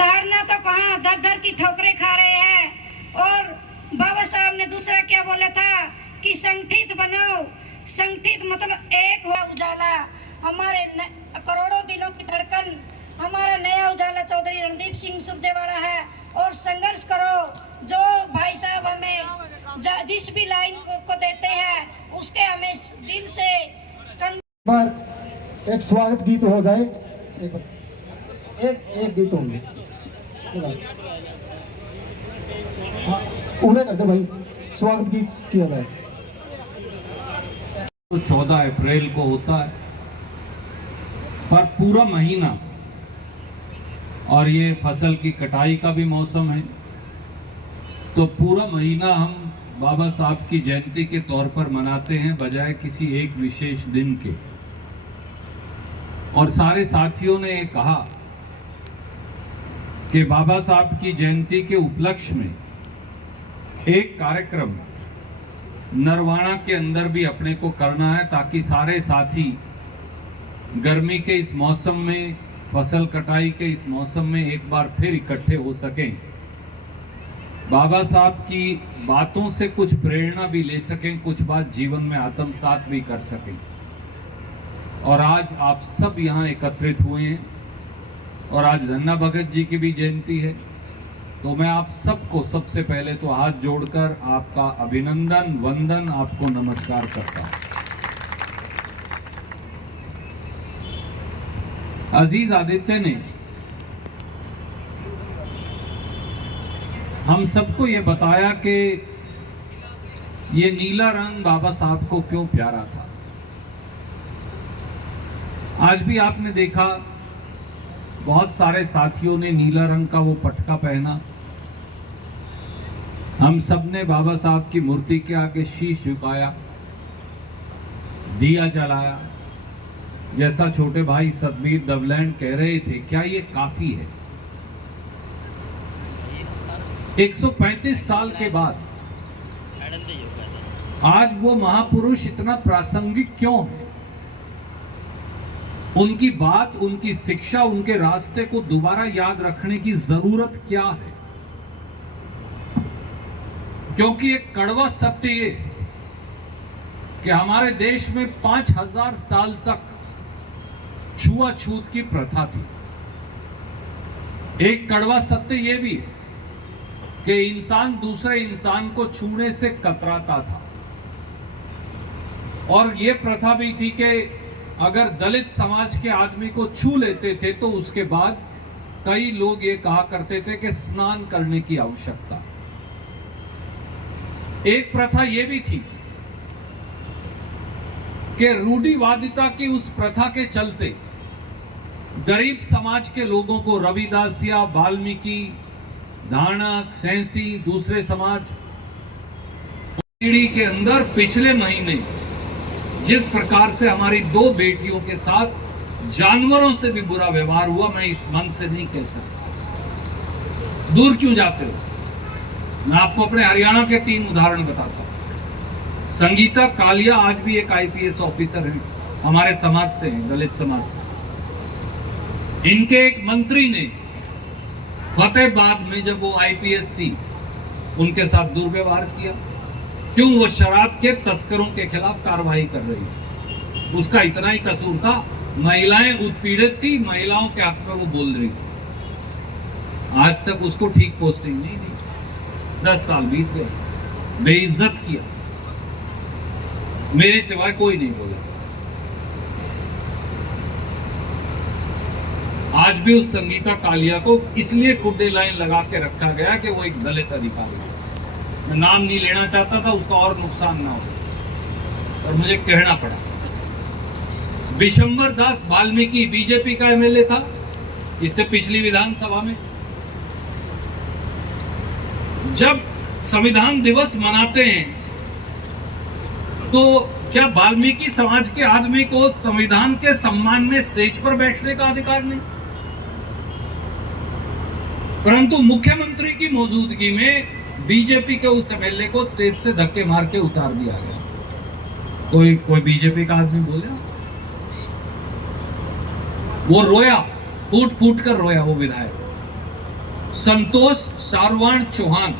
धारणा तो कहाँ, दर दर की ठोकरें खा रहे हैं। और बाबा साहब ने दूसरा क्या बोला था कि संगठित बनो, संगठित मतलब एक हुआ उजाला। हमारे करोड़ों दिलों की धड़कन हमारा नया उजाला चौधरी रणदीप सिंह सुरजेवाला है। और संघर्ष करो, जो भाई साहब हमें जिस भी लाइन को देते हैं उसके हमें दिल से पर एक स्वागत गीत हो जाए, एक गीत होंगे। हाँ, पूरे कर दे भाई, स्वागत गीत किया जाए। तो 14 अप्रैल को होता है, पर पूरा महीना, और ये फसल की कटाई का भी मौसम है, तो पूरा महीना हम बाबा साहब की जयंती के तौर पर मनाते हैं बजाय किसी एक विशेष दिन के। और सारे साथियों ने कहा कि बाबा साहब की जयंती के उपलक्ष्य में एक कार्यक्रम नरवाना के अंदर भी अपने को करना है, ताकि सारे साथी गर्मी के इस मौसम में, फसल कटाई के इस मौसम में एक बार फिर इकट्ठे हो सकें, बाबा साहब की बातों से कुछ प्रेरणा भी ले सकें, कुछ बात जीवन में आत्मसात भी कर सकें। और आज आप सब यहाँ एकत्रित हुए हैं, और आज धन्ना भगत जी की भी जयंती है। तो मैं आप सबको सबसे पहले तो हाथ जोड़कर आपका अभिनंदन, वंदन, आपको नमस्कार करता हूँ। अजीज आदित्य ने हम सबको ये बताया कि ये नीला रंग बाबा साहब को क्यों प्यारा था। आज भी आपने देखा बहुत सारे साथियों ने नीला रंग का वो पटका पहना। हम सब ने बाबा साहब की मूर्ति के आगे शीश झुकाया, दिया जलाया। जैसा छोटे भाई सतबीर दवलैंड कह रहे थे, क्या ये काफी है? 135 साल के बाद आज वो महापुरुष इतना प्रासंगिक क्यों है? उनकी बात, उनकी शिक्षा, उनके रास्ते को दोबारा याद रखने की जरूरत क्या है? क्योंकि एक कड़वा सत्य ये कि हमारे देश में 5000 साल तक छुआछूत की प्रथा थी। एक कड़वा सत्य ये भी है कि इंसान दूसरे इंसान को छूने से कतराता था। और ये प्रथा भी थी कि अगर दलित समाज के आदमी को छू लेते थे तो उसके बाद कई लोग ये कहा करते थे कि स्नान करने की आवश्यकता। एक प्रथा ये भी थी कि रूढ़िवादिता की उस प्रथा के चलते गरीब समाज के लोगों को रविदासिया, वाल्मीकि, धानक, सेंसी, दूसरे समाज पीढ़ी के अंदर पिछले महीने जिस प्रकार से हमारी 2 बेटियों के साथ जानवरों से भी बुरा व्यवहार हुआ, मैं इस मन से नहीं कह सकता। दूर क्यों जाते हो? मैं आपको अपने हरियाणा के 3 उदाहरण बताता हूं। संगीता कालिया आज भी एक आईपीएस ऑफिसर है, हमारे समाज से हैं, दलित समाज से। इनके एक मंत्री ने फतेहाबाद में जब वो आईपीएस थी उनके साथ दुर्व्यवहार किया। क्यों? वो शराब के तस्करों के खिलाफ कार्रवाई कर रही थी। उसका इतना ही कसूर था, महिलाएं उत्पीड़ित थी, महिलाओं के हक में वो बोल रही थी। आज तक उसको ठीक पोस्टिंग नहीं दी। 10 साल बीत गए, बेइज्जत किया, मेरे सिवाय कोई नहीं बोला। आज भी उस संगीता कालिया को इसलिए कुड्डे लाइन लगा के रखा गया कि वो एक दलित अधिकारी है। मैं नाम नहीं लेना चाहता था, उसका और नुकसान ना हो, और मुझे कहना पड़ा। विशंबर दास वाल्मीकि बीजेपी का एमएलए था, इससे पिछली विधानसभा में। जब संविधान दिवस मनाते हैं तो क्या वाल्मीकि समाज के आदमी को संविधान के सम्मान में स्टेज पर बैठने का अधिकार नहीं? परंतु मुख्यमंत्री की मौजूदगी में बीजेपी के उस एमएलए को स्टेज से धक्के मार के उतार दिया गया। कोई बीजेपी का आदमी बोले? वो रोया, फूट फूट कर रोया वो विधायक। संतोष सारवाण चौहान,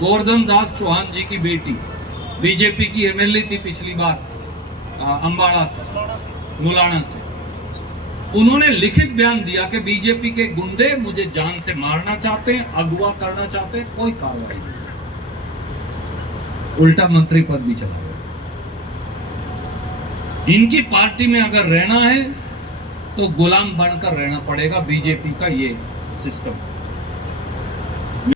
गोवर्धन दास चौहान जी की बेटी, बीजेपी की एमएलए थी पिछली बार अंबाड़ा से, मुलाना से। उन्होंने लिखित बयान दिया कि बीजेपी के गुंडे मुझे जान से मारना चाहते हैं, अगवा करना चाहते हैं, कोई कार्रवाई नहीं। उल्टा मंत्री पद भी चला गया। इनकी पार्टी में अगर रहना है तो गुलाम बनकर रहना पड़ेगा। बीजेपी का ये सिस्टम।